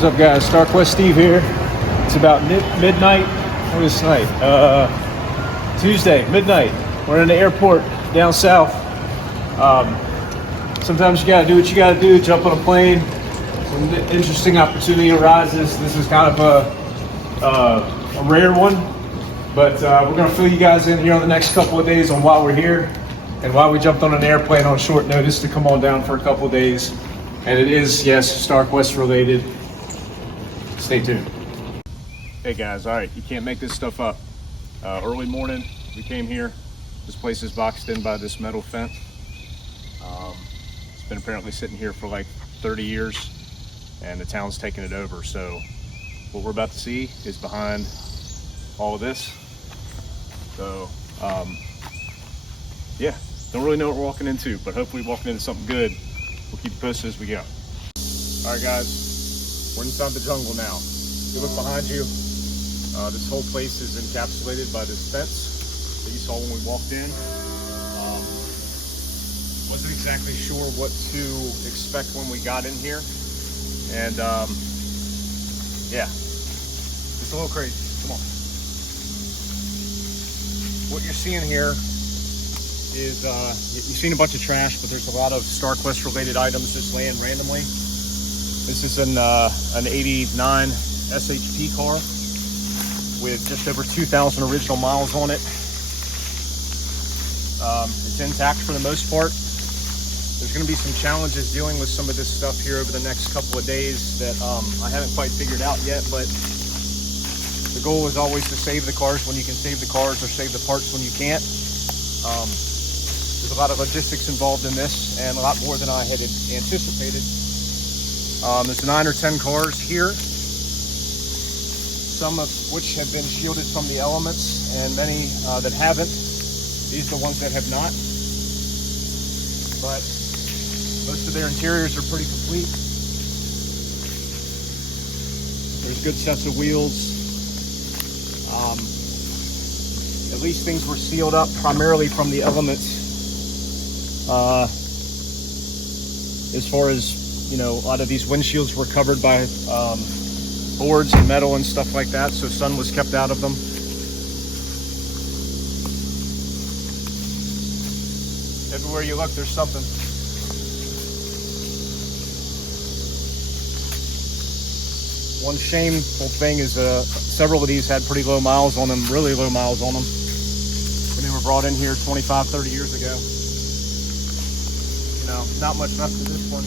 What's up, guys? Starquest Steve here. It's about midnight. What is tonight? Tuesday, midnight. We're in the airport down south. Sometimes you gotta do what you gotta do, jump on a plane. When an interesting opportunity arises, this is kind of a rare one, but we're gonna fill you guys in here on the next couple of days on why we're here and why we jumped on an airplane on short notice to come on down for a couple of days. And it is, yes, Starquest related. Stay tuned. Hey guys, all right, you can't make this stuff up. Early morning, we came here. This place is boxed in by this metal fence. It's been apparently sitting here for like 30 years and the town's taking it over. So what we're about to see is behind all of this. So yeah, don't really know what we're walking into, but hopefully walking into something good. We'll keep you posted as we go. All right guys, we're inside the jungle now. If you look behind you, this whole place is encapsulated by this fence that you saw when we walked in. Wasn't exactly sure what to expect when we got in here. And yeah, it's a little crazy. Come on. What you're seeing here is, you've seen a bunch of trash, but there's a lot of Starquest related items just laying randomly. This is an 89 SHP car with just over 2,000 original miles on it. It's intact for the most part. There's going to be some challenges dealing with some of this stuff here over the next couple of days that I haven't quite figured out yet, but the goal is always to save the cars when you can save the cars, or save the parts when you can't. There's a lot of logistics involved in this, and a lot more than I had anticipated. There's 9 or 10 cars here, some of which have been shielded from the elements, and many that haven't. These are the ones that have not, but most of their interiors are pretty complete. There's good sets of wheels. At least things were sealed up primarily from the elements. As far as, you know, a lot of these windshields were covered by boards and metal and stuff like that, so sun was kept out of them. Everywhere you look, there's something. One shameful thing is several of these had pretty low miles on them, really low miles on them, when they were brought in here 25, 30 years ago. You know, not much left of this one.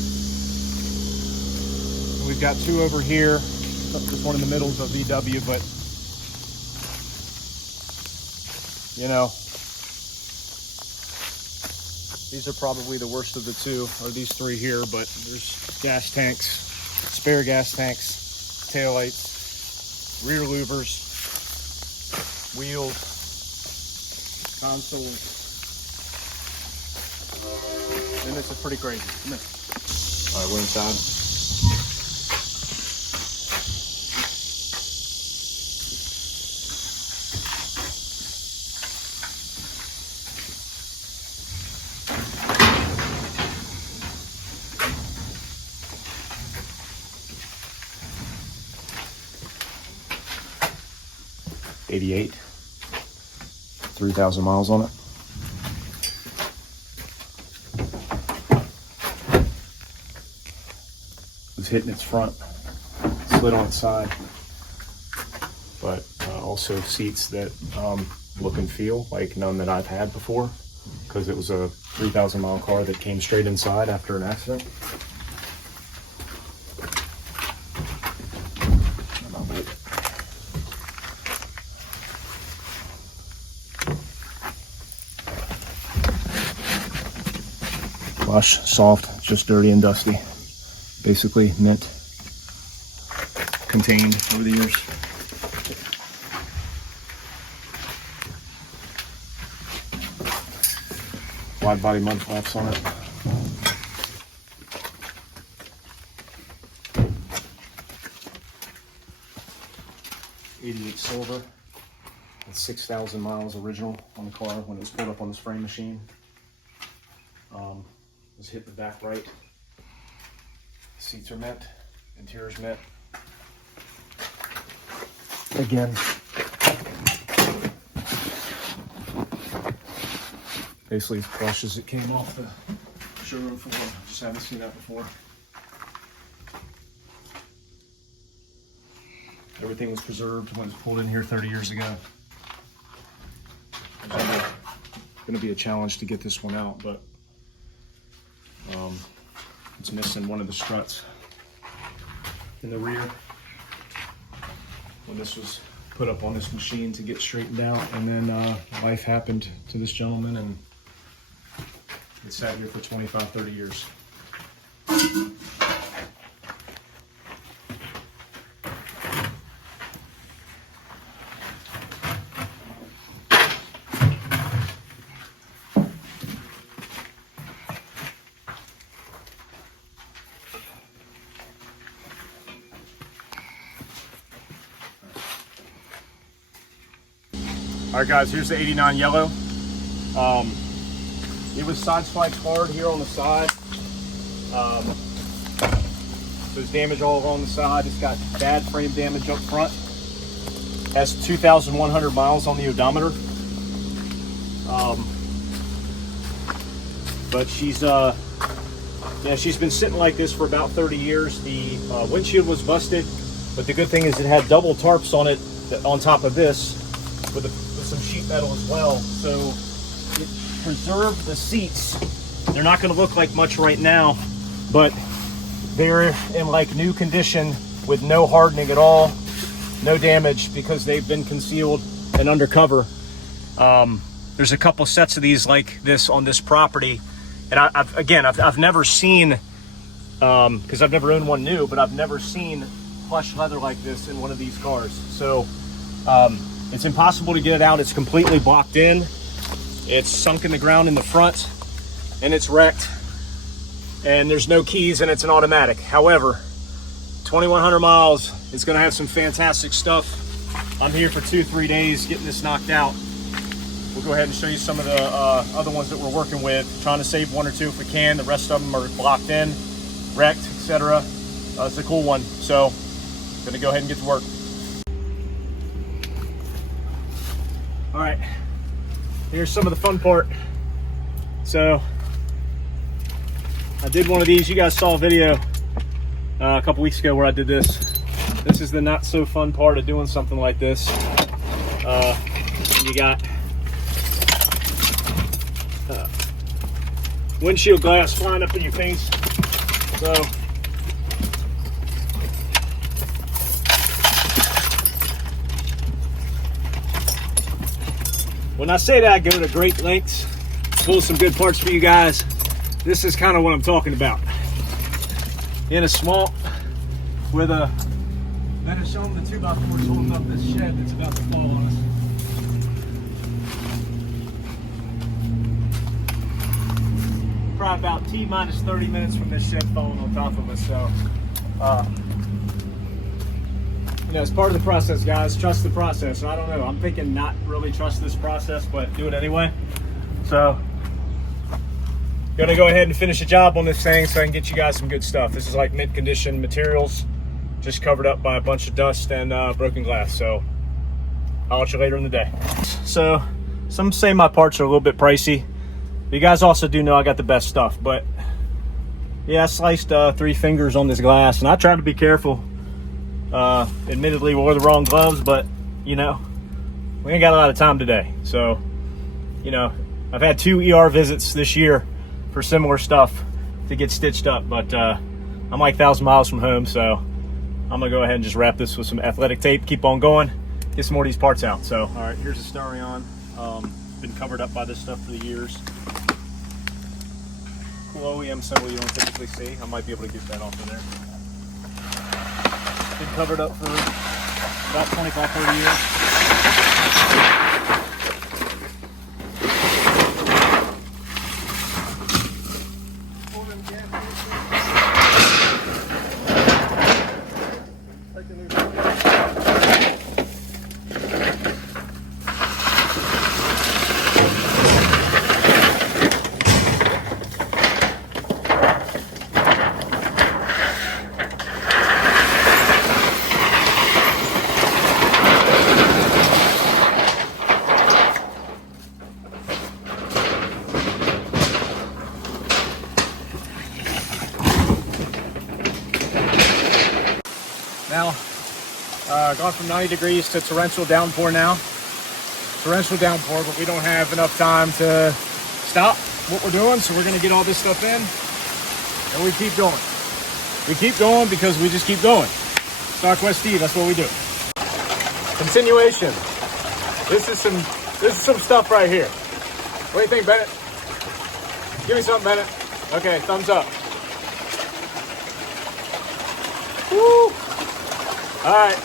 And we've got 2 over here. This one in the middle is a VW, but you know, these are probably the worst of the 2, or these 3 here, but there's gas tanks, spare gas tanks, taillights, rear louvers, wheels, consoles, and this is pretty crazy. Come here. All right, we're inside. '88, 3,000 miles on it. It was hitting its front, slid on its side, but also seats that look and feel like none that I've had before, because it was a 3,000 mile car that came straight inside after an accident. Lush, soft, just dirty and dusty. Basically mint contained over the years. Wide body mud flaps on it. '88 silver. That's 6,000 miles original on the car when it was pulled up on this frame machine. Was hit the back right. Seats are mint, interior's mint. again. Basically brushed as it came off the showroom floor. Just haven't seen that before. Everything was preserved when it was pulled in here 30 years ago. It's going to be a challenge to get this one out, but it's missing one of the struts in the rear when this was put up on this machine to get straightened out, and then life happened to this gentleman and it sat here for 25, 30 years. All right, guys, here's the 89 yellow. It was side spiked hard here on the side. There's damage all along the side. It's got bad frame damage up front. Has 2,100 miles on the odometer. But she's been sitting like this for about 30 years. The windshield was busted, but the good thing is it had double tarps on it on top of this with some sheet metal as well. So it preserved the seats. They're not going to look like much right now, but they're in like new condition with no hardening at all, no damage, because they've been concealed and undercover. There's a couple sets of these like this on this property, and I've never seen, because I've never owned one new, but I've never seen plush leather like this in one of these cars. So it's impossible to get it out. It's completely blocked in. It's sunk in the ground in the front, and it's wrecked. And there's no keys, and it's an automatic. However, 2,100 miles. It's going to have some fantastic stuff. I'm here for 2-3 days getting this knocked out. We'll go ahead and show you some of the other ones that we're working with. Trying to save one or two if we can. The rest of them are blocked in, wrecked, etc. It's a cool one. So, going to go ahead and get to work. All right, here's some of the fun part. So I did one of these. You guys saw a video a couple weeks ago where I did this. This is the not so fun part of doing something like this. You got windshield glass flying up in your face. So when I say that, I go to great lengths, pull some good parts for you guys. This is kind of what I'm talking about. In a swamp with a, then to show them the 2x4s holding up this shed that's about to fall on us. Probably about T-minus 30 minutes from this shed falling on top of us. So, you know, it's part of the process, guys. Trust the process. I don't know. I'm thinking not really trust this process, but do it anyway. So, gonna go ahead and finish a job on this thing so I can get you guys some good stuff. This is like mint condition materials, just covered up by a bunch of dust and broken glass. So, I'll let you later in the day. So, some say my parts are a little bit pricey. You guys also do know I got the best stuff, but yeah, I sliced 3 fingers on this glass, and I tried to be careful. Admittedly, we wore the wrong gloves, but you know, we ain't got a lot of time today. So, you know, I've had 2 ER visits this year for similar stuff to get stitched up, but I'm like 1,000 miles from home, so I'm gonna go ahead and just wrap this with some athletic tape, keep on going, get some more of these parts out. So, all right, here's the Starion. Been covered up by this stuff for the years. Cool OEM symbol you don't typically see. I might be able to get that off of there. Been covered up for about 25, 30 years. Now, gone from 90 degrees to torrential downpour now. Torrential downpour, but we don't have enough time to stop what we're doing, so we're gonna get all this stuff in, and we keep going. We keep going because we just keep going. Starquest Steve, that's what we do. Continuation. This is some stuff right here. What do you think, Bennett? Give me something, Bennett. Okay, thumbs up. Woo! All right.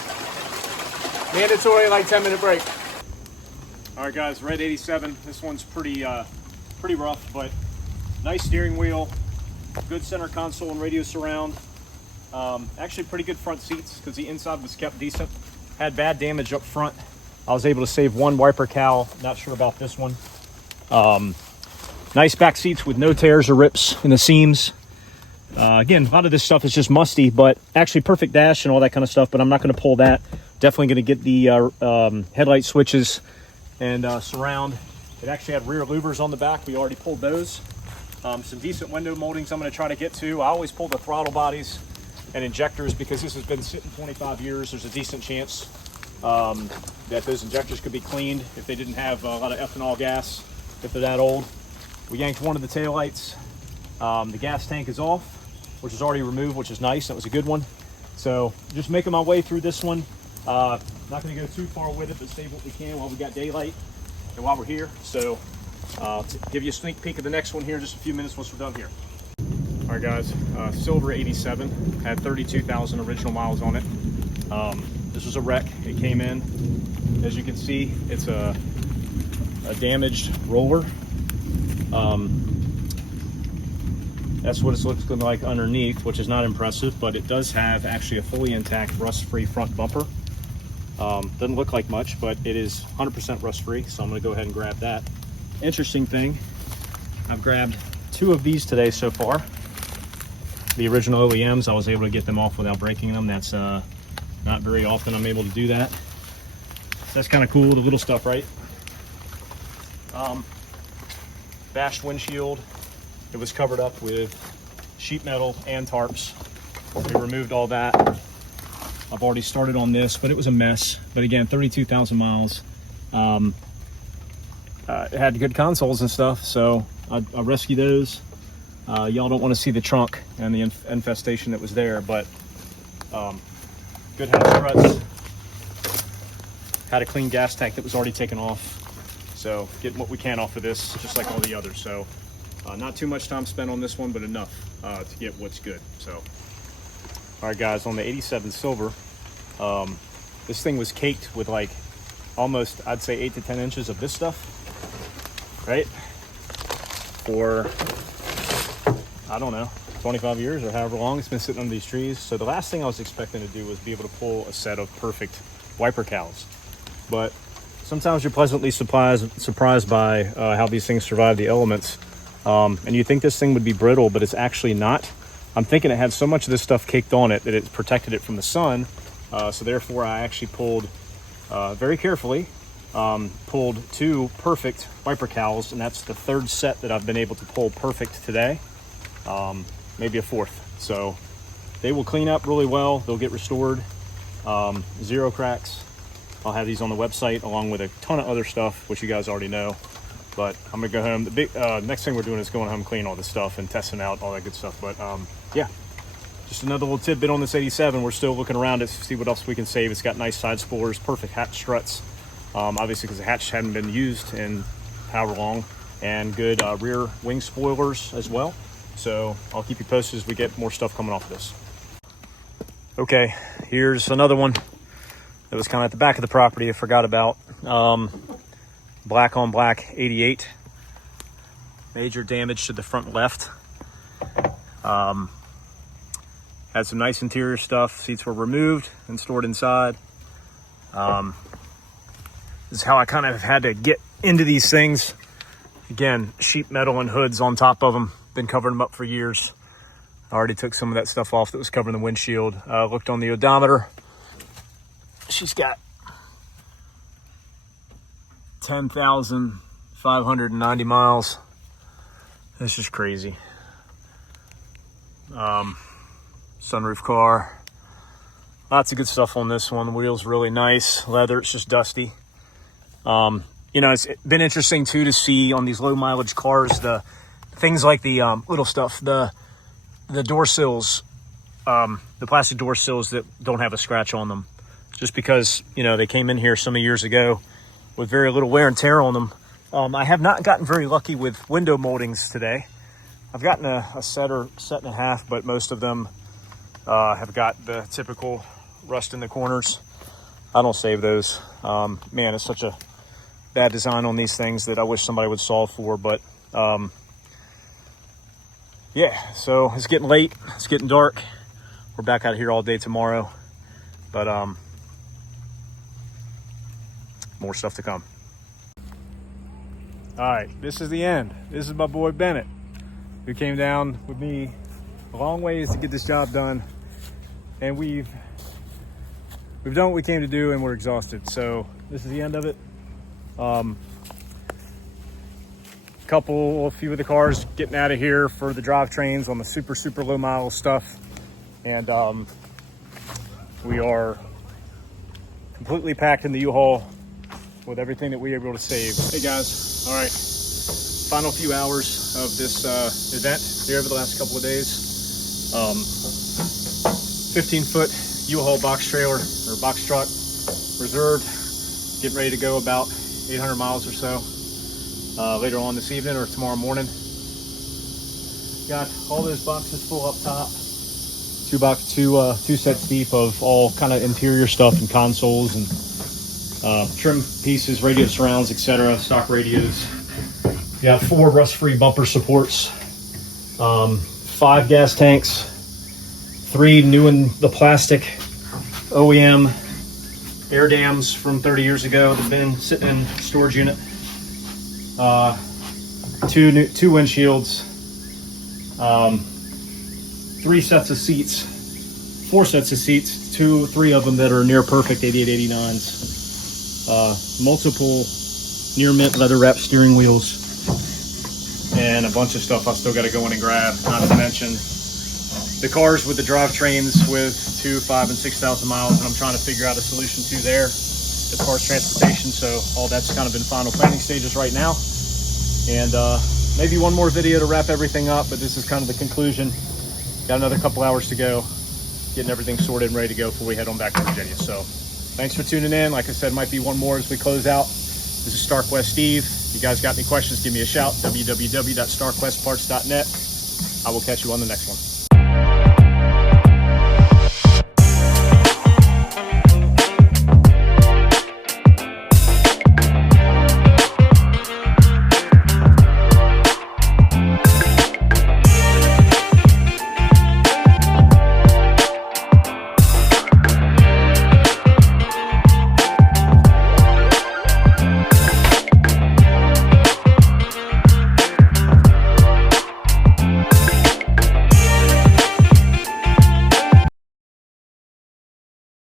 Mandatory like 10-minute break. All right, guys, red 87. This one's pretty rough, but nice steering wheel, good center console and radio surround. Actually pretty good front seats because the inside was kept decent. Had bad damage up front. I was able to save one wiper cowl. Not sure about this one. Nice back seats with no tears or rips in the seams. Again, a lot of this stuff is just musty, but actually perfect dash and all that kind of stuff, but I'm not going to pull that. Definitely going to get the headlight switches and surround. It actually had rear louvers on the back. We already pulled those. Some decent window moldings I'm going to try to get to. I always pull the throttle bodies and injectors because this has been sitting 25 years. There's a decent chance that those injectors could be cleaned if they didn't have a lot of ethanol gas, if they're that old. We yanked one of the taillights. The gas tank is off, which is already removed, which is nice. That was a good one. So just making my way through this one. Not going to go too far with it, but save what we can while we got daylight and while we're here. So to give you a sneak peek of the next one here in just a few minutes once we're done here. All right, guys, silver 87, had 32,000 original miles on it. This was a wreck. It came in, as you can see, it's a damaged roller. That's what it's looking like underneath, which is not impressive, but it does have actually a fully intact rust-free front bumper. Doesn't look like much, but it is 100% rust-free, so I'm going to go ahead and grab that. Interesting thing, I've grabbed 2 of these today so far. The original OEMs, I was able to get them off without breaking them. That's not very often I'm able to do that. So that's kind of cool, the little stuff, right? Bashed windshield. It was covered up with sheet metal and tarps. We removed all that. I've already started on this, but it was a mess. But again, 32,000 miles. It had good consoles and stuff, so I rescued those. Y'all don't want to see the trunk and the infestation that was there, but good hatch struts. Had a clean gas tank that was already taken off. So getting what we can off of this, just like all the others. So not too much time spent on this one, but enough to get what's good. So, all right, guys, on the 87 silver, this thing was caked with like almost, I'd say 8 to 10 inches of this stuff, right? For, I don't know, 25 years or however long it's been sitting under these trees. So the last thing I was expecting to do was be able to pull a set of perfect wiper cowls. But sometimes you're pleasantly surprised by how these things survive the elements. And you think this thing would be brittle, but it's actually not. I'm thinking it had so much of this stuff caked on it that it protected it from the sun. So therefore I actually pulled, very carefully, pulled 2 perfect wiper cowls, and that's the 3rd set that I've been able to pull perfect today. Maybe a 4th. So they will clean up really well. They'll get restored. 0 cracks. I'll have these on the website along with a ton of other stuff, which you guys already know. But I'm gonna go home. The big next thing we're doing is going home, cleaning all this stuff and testing out all that good stuff. But yeah, just another little tidbit on this 87. We're still looking around it to see what else we can save. It's got nice side spoilers, perfect hatch struts, obviously because the hatch hadn't been used in however long, and good rear wing spoilers as well. So I'll keep you posted as we get more stuff coming off of this. Okay, here's another one that was kind of at the back of the property I forgot about. Black on black 88. Major damage to the front left. Had some nice interior stuff. Seats were removed and stored inside. This is how I kind of had to get into these things. Again, sheet metal and hoods on top of them. Been covering them up for years. I already took some of that stuff off that was covering the windshield. Looked on the odometer. She's got 10,590 miles. That's just crazy. Sunroof car. Lots of good stuff on this one. The wheel's really nice. Leather, it's just dusty. You know, it's been interesting too to see on these low mileage cars, the things like the little stuff, the door sills, the plastic door sills that don't have a scratch on them. Just because, you know, they came in here so many years ago with very little wear and tear on them. I have not gotten very lucky with window moldings today. I've gotten a set or set and a half, but most of them have got the typical rust in the corners. I don't save those. Man, it's such a bad design on these things that I wish somebody would solve for, but yeah, so it's getting late, it's getting dark. We're back out here all day tomorrow, but more stuff to come. All right, this is the end. This is my boy Bennett, who came down with me a long ways to get this job done, and we've done what we came to do, and we're exhausted. So this is the end of it. A few of the cars getting out of here for the drivetrains on the super low mile stuff, and we are completely packed in the U-Haul with everything that we were able to save. Hey guys, all right, final few hours of this event here over the last couple of days. 15-foot U-Haul box trailer or box truck reserved, getting ready to go about 800 miles or so later on this evening or tomorrow morning. Got all those boxes full up top, two sets deep of all kind of interior stuff and consoles and trim pieces, radio surrounds, etc., stock radios. Got 4 rust-free bumper supports, 5 gas tanks, 3 new in the plastic OEM air dams from 30 years ago that have been sitting in storage unit, 2 windshields, 3 sets of seats, 4 sets of seats, 3 of them that are near perfect 8889s, multiple near mint leather wrapped steering wheels, and a bunch of stuff I still got to go in and grab, not to mention the cars with the drivetrains with 2, 5, and 6,000 miles, and I'm trying to figure out a solution to there as far as transportation. So all that's kind of in final planning stages right now, and maybe one more video to wrap everything up, but this is kind of the conclusion. Got another couple hours to go, getting everything sorted and ready to go before we head on back to Virginia. So thanks for tuning in. Like I said, might be one more as we close out. This is Starquest Steve. If you guys got any questions, give me a shout. www.starquestparts.net. I will catch you on the next one.